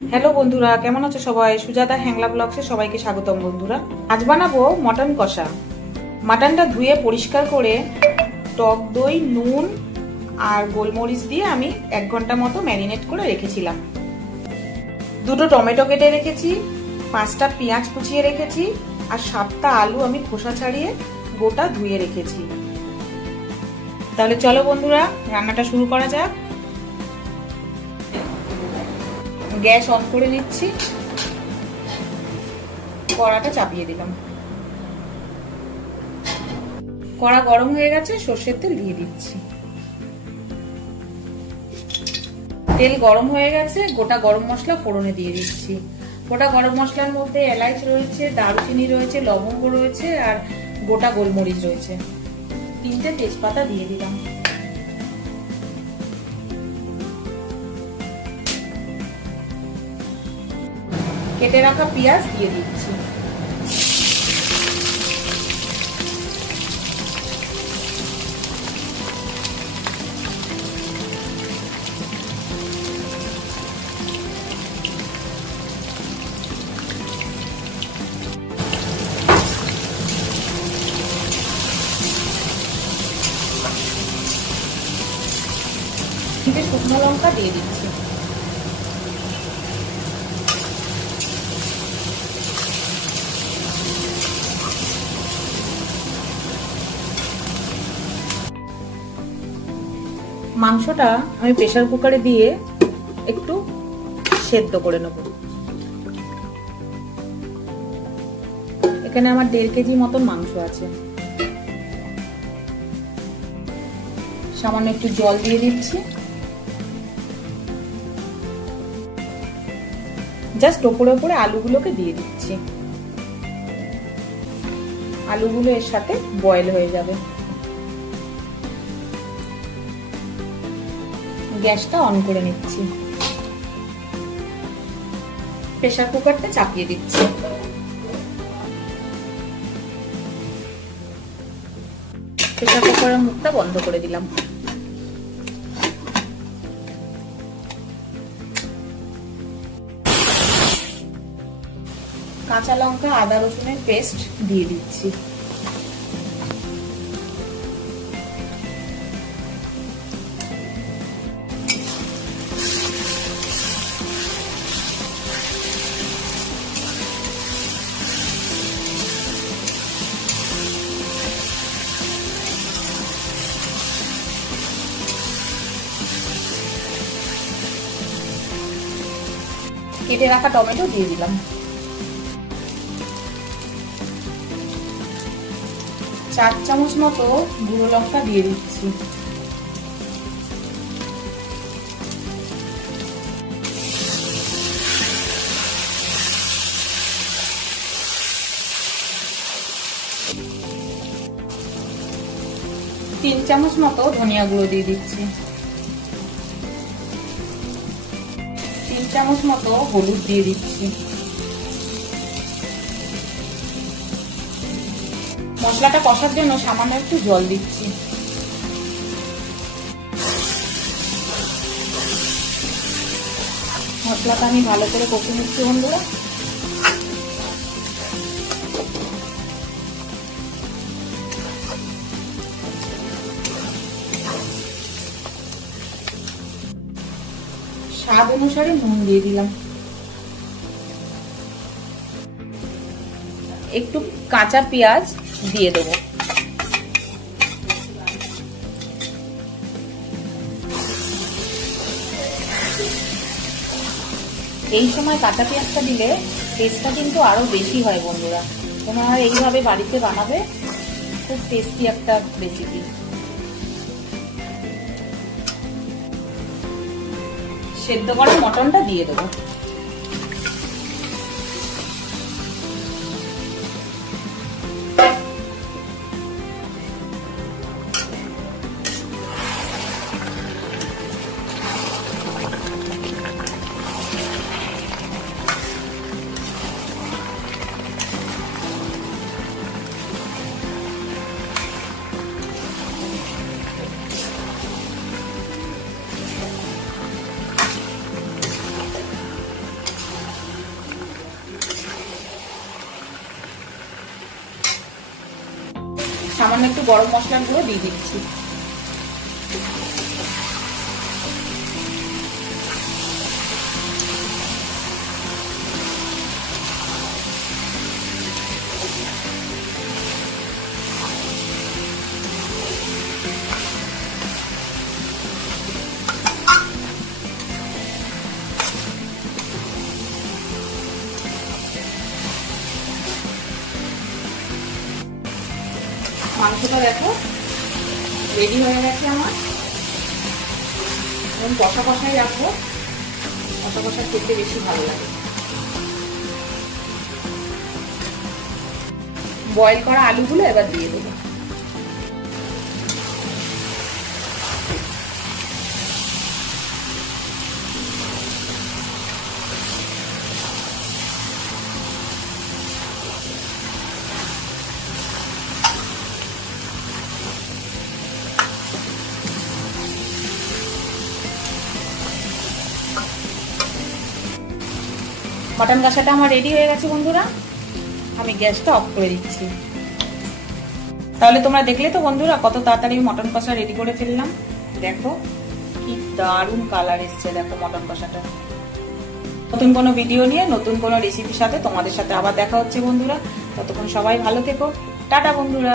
Hello বন্ধুরা, কেমন আছো সবাই? সুজাতা হ্যাংলা ব্লগসে সবাইকে স্বাগতম বন্ধুরা। আজ বানাবো মটন কষা। মাটনটা ধুয়ে পরিষ্কার করে টক দই, নুন আর গোলমরিচ দিয়ে আমি 1 ঘন্টা মতো ম্যারিনেট করে রেখেছিলাম। 2টো টমেটো কেটে রেখেছি, 5টা পেঁয়াজ কুচিয়ে রেখেছি আর 7টা আলু আমি খোসা ছাড়িয়ে গোটা ধুয়ে রেখেছি। তাহলে চলো বন্ধুরা, রান্নাটা শুরু করা যাক। গ্যাস অন করে নিচ্ছি, কড়াটা চাপিয়ে দিলাম। কড়া গরম হয়ে গেছে, সর্ষের তেল দিয়ে দিচ্ছি। তেল গরম হয়ে গেছে, গোটা গরম মশলা ফোড়নে দিয়ে দিচ্ছি। গোটা গরম মশলার মধ্যে এলাচ রয়েছে, দারুচিনি রয়েছে, লবঙ্গ রয়েছে আর গোটা গোলমরিচ রয়েছে। 3টে তেজপাতা দিয়ে দিলাম। কেটে রাখা পেঁয়াজ দিয়ে দিচ্ছি। শুকনো লঙ্কা দিয়ে দিচ্ছি। মাংসটা আমি প্রেসার কুকারে দিয়ে একটু সেদ্ধ করে নেব। এখানে আমার 1.5 কেজি মতন মাংস আছে। সামান্য একটু জল দিয়ে দিচ্ছি। জাস্ট ওপরে ওপরে আলুগুলোকে দিয়ে দিচ্ছি। আলুগুলো এর সাথে বয়েল হয়ে যাবে। গ্যাসটা অন করে নিচ্ছি। প্রেসার কুকারটা চাপিয়ে দিচ্ছি। প্রেসার কুকারের মুখটা বন্ধ করে দিলাম। কাঁচা লঙ্কা, আদা রসুনের পেস্ট দিয়ে দিচ্ছি। কেটে রাখা টমেটো দিয়ে দিলাম। 4 চামচ মতো গুঁড়ো লঙ্কা দিয়ে দিচ্ছি। তিন চামচ মতো ধনিয়া গুঁড়ো দিয়ে দিচ্ছি। 3 চামচ মতো হলুদ দিয়ে দিচ্ছি। মশলাটা কষার জন্য সামান্য একটু জল দিচ্ছি। মশলাটা আমি ভালো করে কষে নিচ্ছি বন্ধুরা। স্বাদ অনুসারে নুন দিয়ে দিলাম। একটু কাঁচা পেঁয়াজ দিয়ে দেবো। এই সময় কাঁচা পেঁয়াজটা দিলে টেস্টটা কিন্তু আরো বেশি হয় বন্ধুরা। তোমরা এইভাবে বাড়িতে বানাবে, খুব টেস্টি একটা রেসিপি। সেদ্ধ করা মটনটা দিয়ে দেবো। সামান্য একটু গরম মশলার গুঁড়ো দিয়ে দিচ্ছি। মাংসটা দেখো রেডি হয়ে গেছে আমার। এখন কষা কষাই রাখবো, কষা কষা খেতে বেশি ভালো লাগে। বয়েল করা আলুগুলো এবার দিয়ে দেবো। মটন কষাটা আমার রেডি হয়ে গেছে বন্ধুরা, আমি গ্যাসটা অফ করে দিচ্ছি। তাহলে তোমরা দেখলে তো বন্ধুরা কত তাড়াতাড়ি মটন কষা রেডি করে ফেললাম। দেখো কি দারুণ কালার এসছে, দেখো মটন কষাটা। নতুন কোনো ভিডিও নিয়ে নতুন কোনো রেসিপির সাথে তোমাদের সাথে আবার দেখা হচ্ছে বন্ধুরা। ততক্ষণ সবাই ভালো থেকো, টাটা বন্ধুরা।